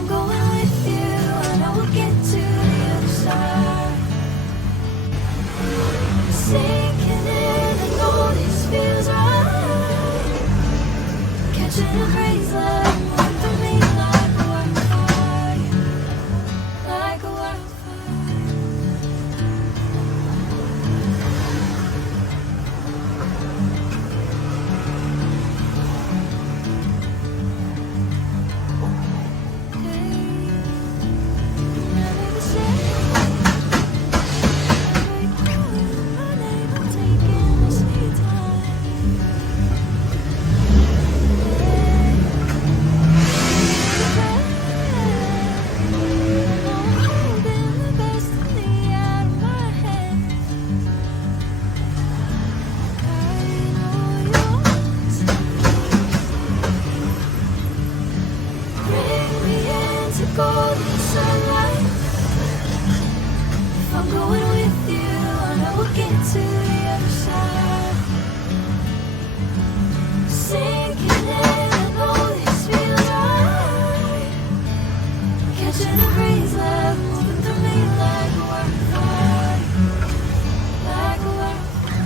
I'm going with you, I know we'll get to the other side. Sinking in, I know this feels right. Catching a breeze, like moving through me like a wildfire, like a wildfire. Golden sunlight. If I'm going with you, I know we'll get to the other side. Sinking in, I know this feels right. Catching a breeze, love moving through me like a wildfire, like a wildfire.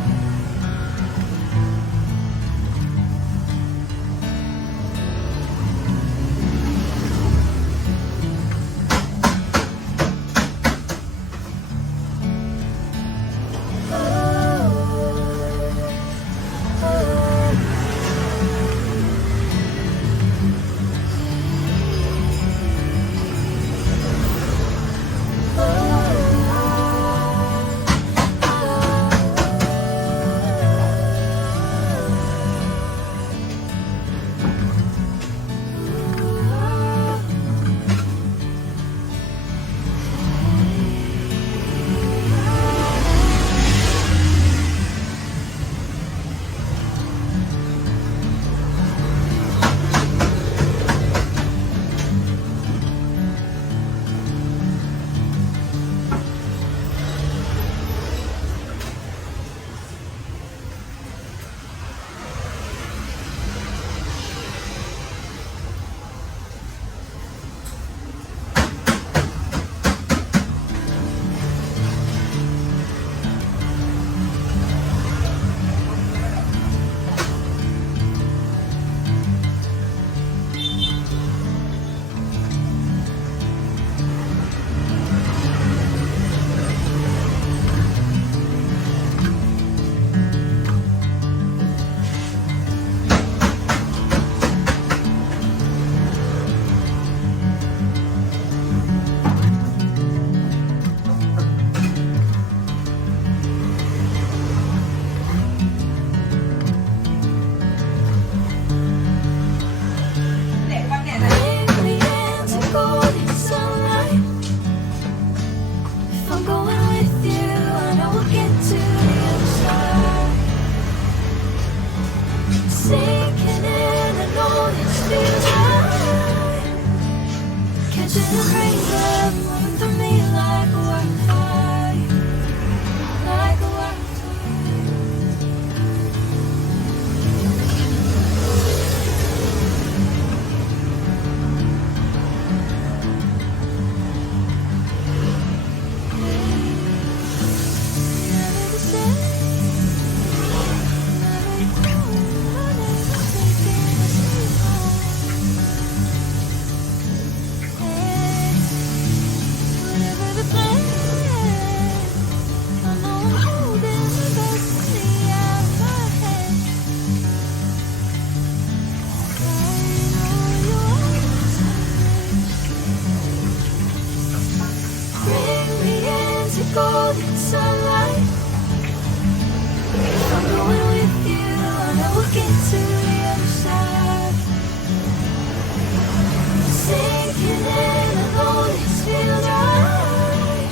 Golden sunlight. If I'm going with you, I know we'll get to the other side. Sinking in, I know this feels right.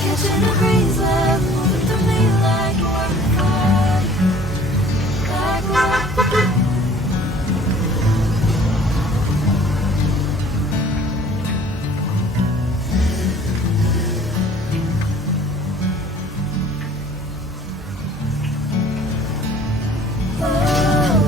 Catching a breeze, love moving through me like a wildfire, like a wildfire. Oh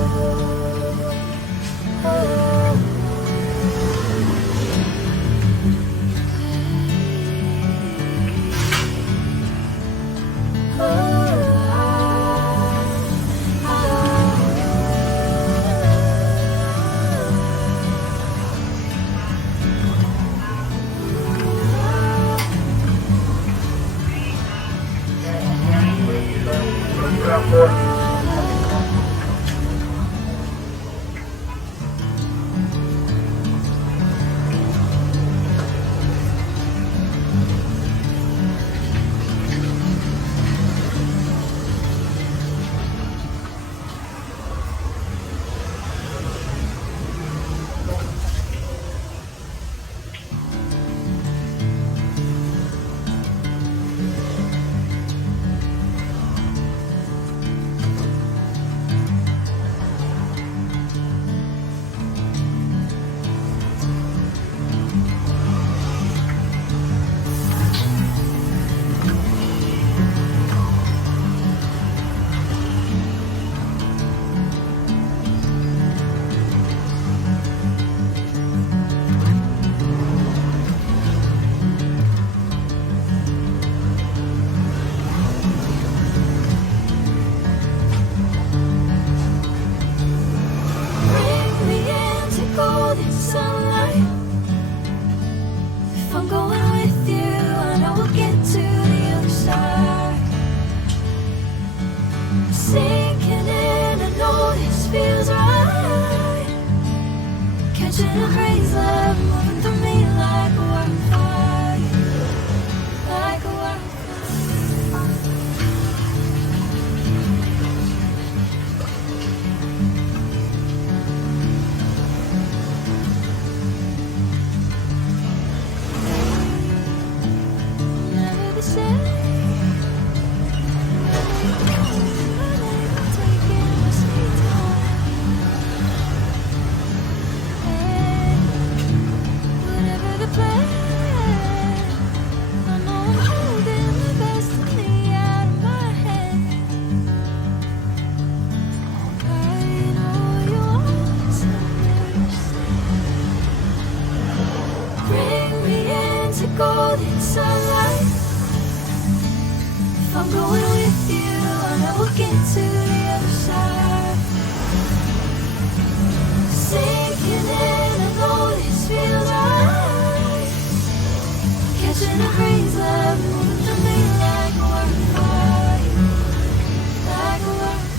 golden sunlight. If I'm going with you, I know we'll get to the other side. Sinking in, I know this feels right. Catching a breeze, love moving through me like a wildfire, like a wildfire. Never the same. Taking my sweet time. Whatever the plan, I know I'm holding the best of me out of my hand. I know you always understand. Bring me into golden sunlight. If I'm going with you, I know we'll get to the other side. Sinking in, I know this feels right. Catching a breeze, love moving through me like a wildfire, like a wildfire.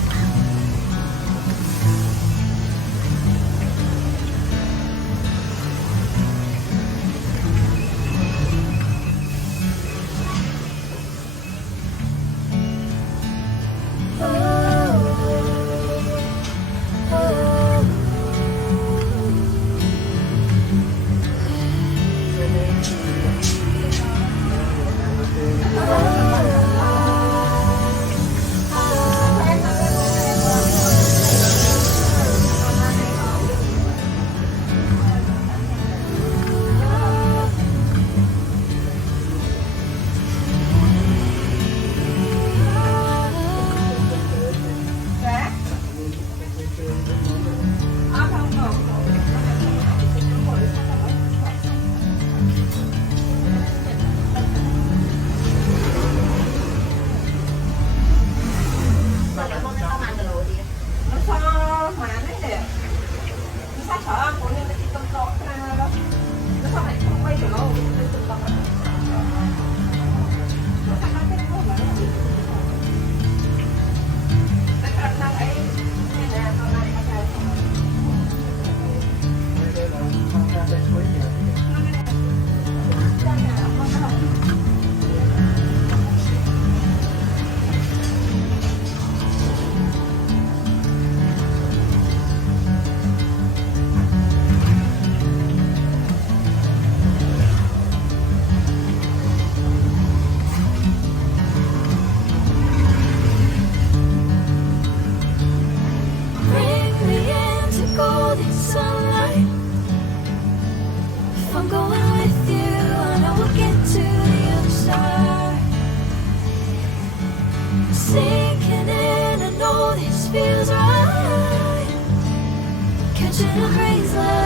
Bring me into golden sunlight. If I'm going with you, I know we'll get to the other side. Sinking in, I know this feels right. Catching a breeze, love